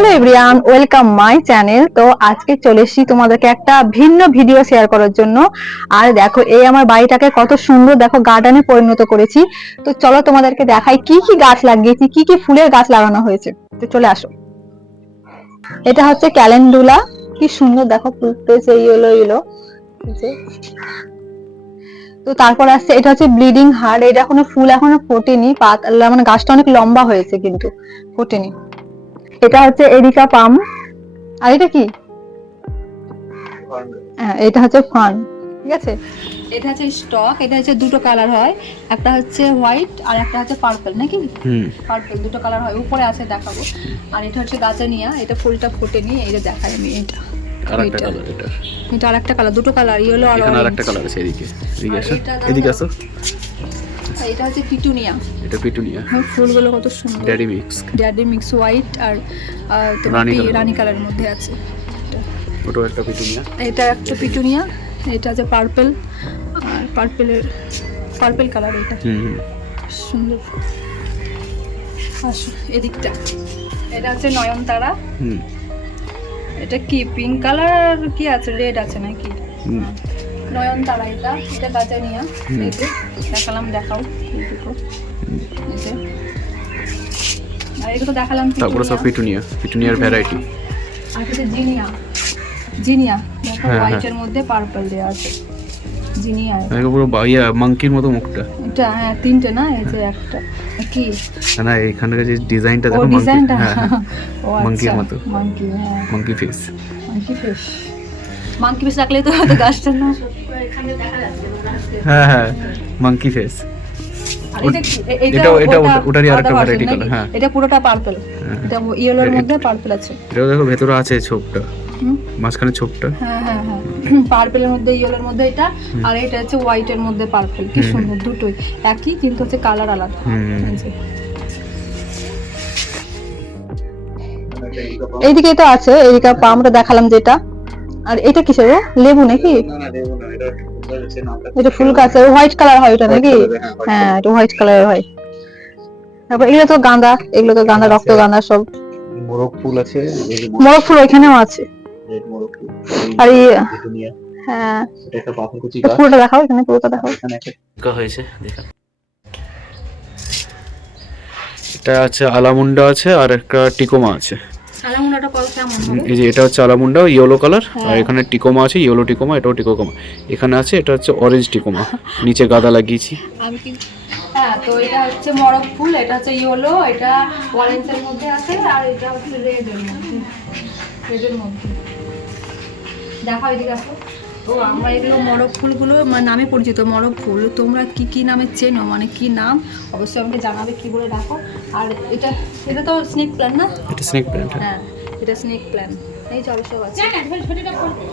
Hello everyone, welcome my channel. তো আজকে চলে এসেছি তোমাদেরকে একটা ভিন্ন ভিডিও শেয়ার করার জন্য। আর দেখো, এই আমার বাড়িটাকে কত সুন্দর দেখো গার্ডেনে পরিণত করেছি। তো চলো তোমাদেরকে দেখাই কি কি গাছ লাগিয়েছি, কি কি ফুলের গাছ লাগানো হয়েছে। তো চলে আসো। এটা হচ্ছে ক্যালেন্ডুলা, কি সুন্দর দেখো ফুটতেছে, ইয়েলো ইয়েলো। তো তারপর আসছে এটা হচ্ছে ব্লিডিং হার্ট, এটা এখনো ফুল এখনো ফোটেনি, পাতা মানে গাছটা অনেক লম্বা হয়েছে কিন্তু ফোটেনি। এটা হচ্ছে এরিকা পাম। আর এটা কি? হ্যাঁ, এটা হচ্ছে ফান। ঠিক আছে, এটা হচ্ছে স্টক। এটা হচ্ছে দুটো কালার হয়, একটা হচ্ছে হোয়াইট আর একটা হচ্ছে পার্পল, নাকি? পার্পল দুটো কালার হয়, উপরে আছে দেখাবো। আর এটা হচ্ছে গাজানিয়া, এটা ফুলটা ফোটেনি, এটা দেখাই আমি। এটা আরেকটা কালার, এটা আরেকটা কালার, দুটো কালার, ইয়েলো আর অরেঞ্জ। আরেকটা কালার আছে এদিকে, এদিকে আসো, এদিকে আসো। এটা হচ্ছে পিটুনিয়া, এটা পিটুনিয়া। ফুলগুলো কত সুন্দর, ড্যাডি মিক্স হোয়াইট আর রানী কালারের মধ্যে আছে। ওটা একটা পিটুনিয়া, এটা একটা পিটুনিয়া। এটা আছে পার্পল, আর পার্পল কালার, এটা সুন্দর। আসো এদিকটা, এটা হচ্ছে নয়নতারা। এটা কি পিঙ্ক কালার, কি আছে রেড আছে নাকি? নয়নতারা, এটা এটা গাজানিয়া। এই যে দেখালাম, দেখাও এইটুকু, এই যে। আর এগুলো দেখালাম, তারপরে সব পিটুনিয়া, পিটুনিয়ার ভ্যারাইটি। আর এটা জিনিয়া, জিনিয়া দেখো হোয়াইটের মধ্যে পার্পল দেয়া আছে। জিনিয়া এটা পুরো বাইয়া মাঙ্কির মতো মুখটা। এটা হ্যাঁ, তিনটে না, এই যে একটা কি না, এইখানকার যে ডিজাইনটা দেখো, ডিজাইনটা মাঙ্কির মতো, মাঙ্কি, হ্যাঁ monkey face, monkey face. Monkey face রাখলে তো হয়তো গাছটার না এখানে দেখা যাচ্ছে। হ্যাঁ হ্যাঁ, মাঙ্কি ফেস। এটা এটা ওটারই আরেকটা ভ্যারাইটি কালার। হ্যাঁ, এটা পুরোটা পার্পল, এটা ইয়েলোর মধ্যে পার্পল আছে। এটা দেখো ভেতরে আছে ছোপটা, মাঝখানে ছোপটা। হ্যাঁ হ্যাঁ হ্যাঁ, পার্পলের মধ্যে ইয়েলোর মধ্যে এটা, আর এটা হচ্ছে হোয়াইটের মধ্যে পার্পল। কি সুন্দর, দুটোই একই কিন্তু হচ্ছে কালার আলাদা। এইদিকে তো আছে এরিকা পামটা দেখালাম যেটা। আর এটা কিসের, লেবু নাকি? এটা ফুল গাছ, হোয়াইট কালার হয় ওটা নাকি? হ্যাঁ, এটা হোয়াইট কালার হয়। তারপর এগুলো তো গাঁদা, এগুলো তো গাঁদা, রক্ত গাঁদা সব। মোরগ ফুল আছে, মোরগ ফুল ওইখানেও আছে। আর হ্যাঁ, এটা পাথরকুচি গাছ। পুরোটা দেখাও, এখানে পুরোটা দেখাও। এখানে একটা হয়েছে দেখা। এটা আছে আলামুন্ডা আছে, আর একটা টিকোমা আছে। আলামুন্ডাটা কত কেমন হবে? এই যে এটা হচ্ছে আলামুন্ডা, ইয়েলো কালার। আর এখানে টিকোমা আছে, ইয়েলো টিকোমা, এটাও টিকোমা। এখানে আছে এটা হচ্ছে অরেঞ্জ টিকোমা, নিচে গাদা লাগিয়েছি আমি কিন্তু। হ্যাঁ, তো এটা হচ্ছে মরক ফুল, এটা হচ্ছে ইয়েলো, এটা অরেঞ্জের মধ্যে আছে, আর এটা হচ্ছে রেডের মধ্যে, রেডের মধ্যে। দেখো এদিকে আসো। ও আমরা এগুলো মরক ফুলগুলো নামে পরিচিত, মরক ফুল। তোমরা কি কি নামে চেনো, মানে কি নাম অবশ্যই আমাকে জানাবে, কি বলে ডাকো। আর এটা এটা তো স্নেক প্ল্যান্ট না? এটা স্নেক প্ল্যান্ট, হ্যাঁ এটা স্নেক প্ল্যান্ট। এই চলো সব আছে,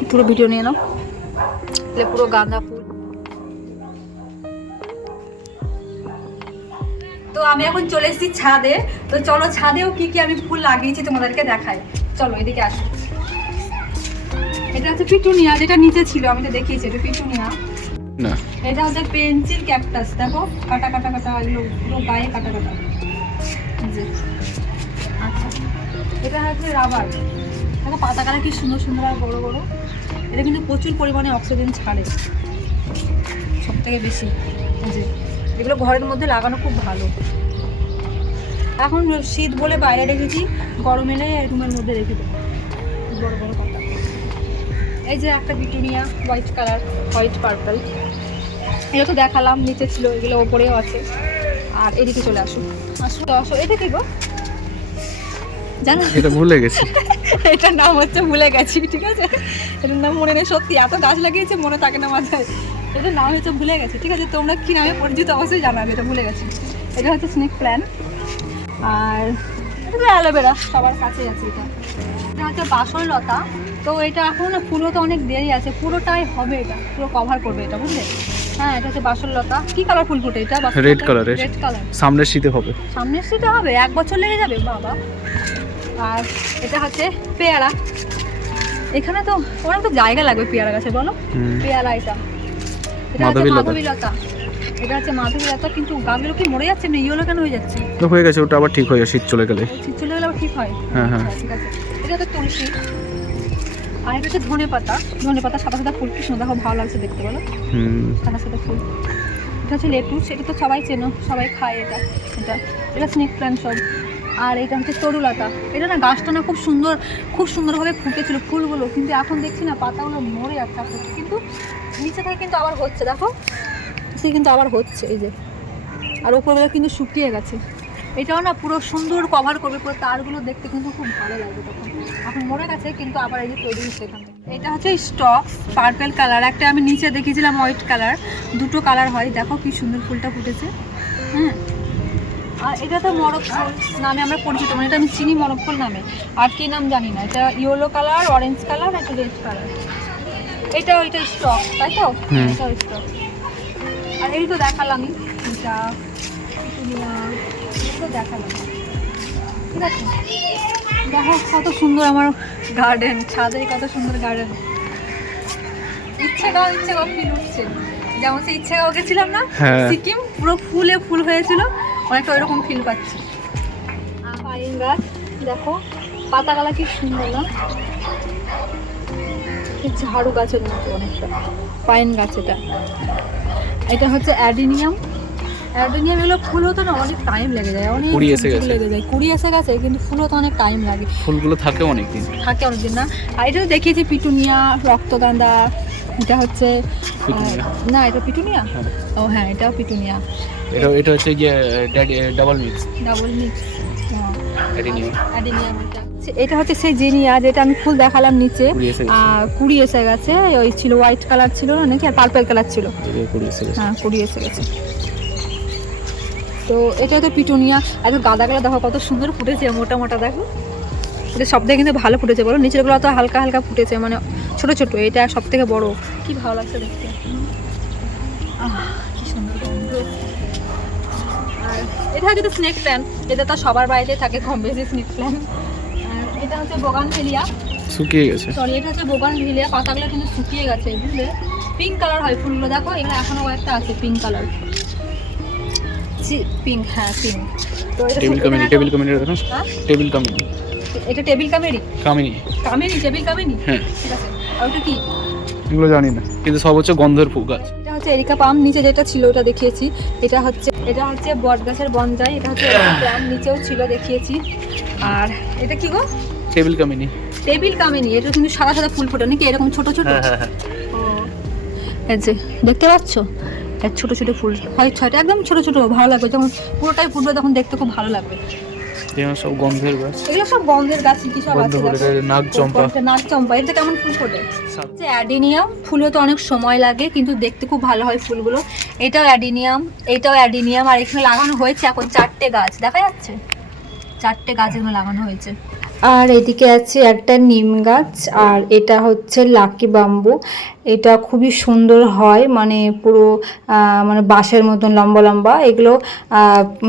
পুরো ভিডিও নিয়ে নাও। এটা পুরো গাঁদা ফুল। তো আমি এখন চলে এসেছি ছাদে। তো চলো ছাদেও কি কি আমি ফুল লাগিয়েছি তোমাদেরকে দেখাই। চলো এদিকে আসো। এটা হচ্ছে পিটুনিয়া, যেটা নিচে ছিল আমি তো দেখিয়েছি, এটা পিটুনিয়া না। এটা হচ্ছে পেন্সিল ক্যাকটাস, দেখো কাটা কাটা কাটা, এগুলো পুরো গায়ে কাটা কাটা। আচ্ছা, এটা হচ্ছে রাবার, দেখো পাতা কাটা কি সুন্দর সুন্দর আর বড় বড়। এটা কিন্তু প্রচুর পরিমাণে অক্সিজেন ছাড়ে, সব থেকে বেশি। যে এগুলো ঘরের মধ্যে লাগানো খুব ভালো। এখন শীত বলে বাইরে রেখেছি, গরম এলে রুমের মধ্যে রেখে দেবো, বড় বড় পাতা। এই যে একটা petunia, white colour, white purple. এটা তো দেখালাম, নিচে ছিল, এগুলো ওপরেও আছে। আর এদিকে চলে আসো, আসো আসো। এটা কি গো জানো? এটা ভুলে গেছি। এটার নাম হচ্ছে, ভুলে গেছি, ঠিক আছে? এটার নাম মনে নেই, সত্যি এত গাছ লাগিয়েছে মনে থাকে না মাথায়। এটার নাম হচ্ছে ভুলে গেছি, ঠিক আছে? তোমরা কি নামে পরিচিত অবশ্যই জানাবে, এটা ভুলে গেছি। এটা হচ্ছে স্নেক প্ল্যান্ট। আর এটা তো অ্যালোভেরা, সবার কাছেই আছে। এটা হচ্ছে বাসর লতা। তো এটা এখন না, ফুলও তো অনেক দেরি আছে, পুরোটাই হবে, এটা পুরো কভার করবে এটা, বুঝলে? হ্যাঁ, এটা হচ্ছে বাসর লতা। কি কালার ফুল ফুটে এটা? Red colour. রেড কালার, সামনের শীতে হবে, সামনের শীতে হবে, 1 বছর লেগে যাবে বাবা। আর এটা হচ্ছে পেয়ারা। এখানে তো অনেক তো জায়গা লাগবে পেয়ারা গাছে, বলো? পেয়ারা, এটা এটা হচ্ছে মাধবী লতা। এটা হচ্ছে মাধবী লতা, কিন্তু গাছগুলো কি মরে যাচ্ছে না, ইয়েলো কেন হয়ে যাচ্ছে? তো হয়ে গেছে, ওটা আবার ঠিক হয়ে যাবে শীত চলে গেলে। শীত চলে গেলে আবার ঠিক হয়? হ্যাঁ হ্যাঁ। ঠিক আছে। এটা হচ্ছে তুলসী, আর এটা হচ্ছে ধনে পাতা। ধনে পাতা সাদা সাদা ফুল, কি সুন্দর, দেখো ভালো লাগছে দেখতে, বলো? সাদা সাদা ফুল। এটা হচ্ছে লেটুস, এটা তো সবাই চেনো, সবাই খায় এটা। এটা এটা স্নেক প্ল্যান্ট সব। আর এটা হচ্ছে তরুলতা। এটা না গাছটা না খুব সুন্দর, খুব সুন্দরভাবে ফুটেছিল ফুলগুলো, কিন্তু এখন দেখছি না পাতাগুলো মরে যাচ্ছে আস্তে আস্তে। কিন্তু নিচে থেকে কিন্তু আবার হচ্ছে, দেখো সে কিন্তু আবার হচ্ছে এই যে। আর ওপরগুলো কিন্তু শুকিয়ে গেছে। এটাও না পুরো সুন্দর কভার করবে, পুরো তারগুলো দেখতে কিন্তু খুব ভালো লাগবে তখন। এখন মরে গেছে কিন্তু আবার এই যে তৈরি হচ্ছে এখান থেকে। এটা হচ্ছে স্টক্স, পার্পেল কালার। একটা আমি নিচে দেখেছিলাম হোয়াইট কালার, দুটো কালার হয়। দেখো কি সুন্দর ফুলটা ফুটেছে। হ্যাঁ, আর এটা তো মরক ফুল নামে আমরা পরিচিত, মানে এটা আমি চিনি মরক ফুল নামে, আর কি নাম জানি না। এটা ইয়েলো কালার, অরেঞ্জ কালার, একটা রেড কালার। এটাও এটা স্টক, তাই তো? এটাও স্টক। আর এই তো দেখালামই, এটা দেখালাম। ঠিক আছে, দেখো কত সুন্দর আমার গার্ডেন, ছাদে কত সুন্দর গার্ডেন। ইচ্ছেগাঁও ফিল উঠছে, যেমন সে ইচ্ছেগাঁও গেছিলাম না সিকিম, পুরো ফুলে ফুল হয়েছিল, অনেকটা ওইরকম ফিল পাচ্ছি। আর পাইন গাছ দেখো, পাতাগুলা কি সুন্দর না, ঝাড়ু গাছের মতো অনেকটা পাইন গাছ। এটা হচ্ছে অ্যাডিনিয়াম। অ্যাডিনিয়াম এগুলো ফুল হতে না অনেক টাইম লেগে যায়, অনেক কুড়ি এসে গেছে, কিন্তু ফুল হতে অনেক টাইম লাগে। ফুলগুলো থাকে অনেকদিন না। আর এটা দেখিয়েছি পিটুনিয়া, রক্তগাঁদা। এটা হচ্ছে না, এটা পিটুনিয়া। ও হ্যাঁ, এটাও পিটুনিয়া। এটা হচ্ছে যে ডাবল মিক্স। এটা হচ্ছে সেই জিনিয়া, যেটা আমি ফুল দেখালাম নিচে, কুড়ি এসে গেছে। ওই ছিল হোয়াইট কালার ছিল না নাকি, আর পার্পল কালার ছিল। হ্যাঁ, কুড়ি এসে গেছে। তো এটা তো পিটুনিয়া। আর গাঁদাগুলো দেখো কত সুন্দর ফুটেছে, মোটা মোটা দেখো। এটা সব থেকে কিন্তু ভালো ফুটেছে, বলো? নিচেরগুলো তো হালকা হালকা ফুটেছে, মানে ছোট ছোট। এটা সব থেকে বড়, কি ভালো লাগছে দেখতে। কি সুন্দর গন্ধ। আর এটা হচ্ছে স্নেক প্ল্যান্ট, এটা তো সবার বাড়িতে থাকে কম বেশি স্নেক প্ল্যান্ট। আর এটা হচ্ছে বোগানভেলিয়া, শুকিয়ে গেছে। সরি, এটা হচ্ছে বোগানভেলিয়া। পাতাগুলো কিন্তু শুকিয়ে গেছে, বুঝলে? পিঙ্ক কালার হয় ফুলগুলো, দেখো এখানে এখনো একটা আছে পিঙ্ক কালার। পিঙ্ক, হ্যাঁ পিঙ্ক। তো এটা টেবিল কামিনী দেখো, টেবিল কামিনী। এটা টেবিল কামিনী, টেবিল কামিনী। হ্যাঁ, ঠিক আছে। আর ওটা কি এগুলো জানি না, কিন্তু সব হচ্ছে গন্ধের ফুল গাছ। এটা হচ্ছে এরিকা পাম, নিচে যেটা ছিল ওটা দেখিয়েছি। এটা হচ্ছে বট গাছের বনজাই। এটা হচ্ছে প্ল্যান্ট, নিচেও ছিল দেখিয়েছি। আর এটা কি গো? টেবিল কামিনী। এটা কিন্তু সাদা সাদা ফুল ফোটে নাকি, এরকম ছোট ছোট। ও, এই যে দেখতে পাচ্ছ, এর ছোট ছোট ফুল হয়, ছয়টা একদম ছোট ছোট, ভালো লাগবে। যখন পুরোটাই ফুটবে তখন দেখতে খুব ভালো লাগবে। এগুলো সব গন্ধের গাছ, কি সব আছে? নাগচম্পা। এটা কেমন ফুল ফোটে? অ্যাডিনিয়াম। ফুলও তো অনেক সময় লাগে, কিন্তু দেখতে খুব ভালো হয় ফুলগুলো। এটাও অ্যাডিনিয়াম। আর এখানে লাগানো হয়েছে এখন 4টে গাছ, দেখা যাচ্ছে 4টে গাছ এখানে লাগানো হয়েছে। আর এদিকে আছে একটা নিম গাছ, আর এটা হচ্ছে লাকি বাম্বু। এটা খুবই সুন্দর হয়, মানে পুরো মানে বাঁশের মতন লম্বা লম্বা। এগুলো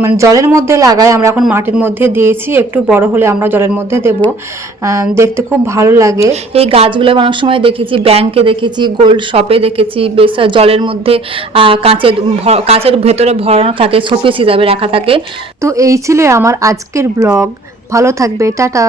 মানে জলের মধ্যে লাগাই, আমরা এখন মাটির মধ্যে দিয়েছি, একটু বড় হলে আমরা জলের মধ্যে দেব। দেখতে খুব ভালো লাগে। এই গাছগুলো অনেক সময় দেখেছি ব্যাংকে, দেখেছি গোল্ড শপে, দেখেছি বেশ জলের মধ্যে কাঁচের ভেতরে ভরানো থাকে, শোপিস হিসাবে রাখা থাকে। তো এই ছিল আমার আজকের ব্লগ। ভালো থাকবে, টাটা।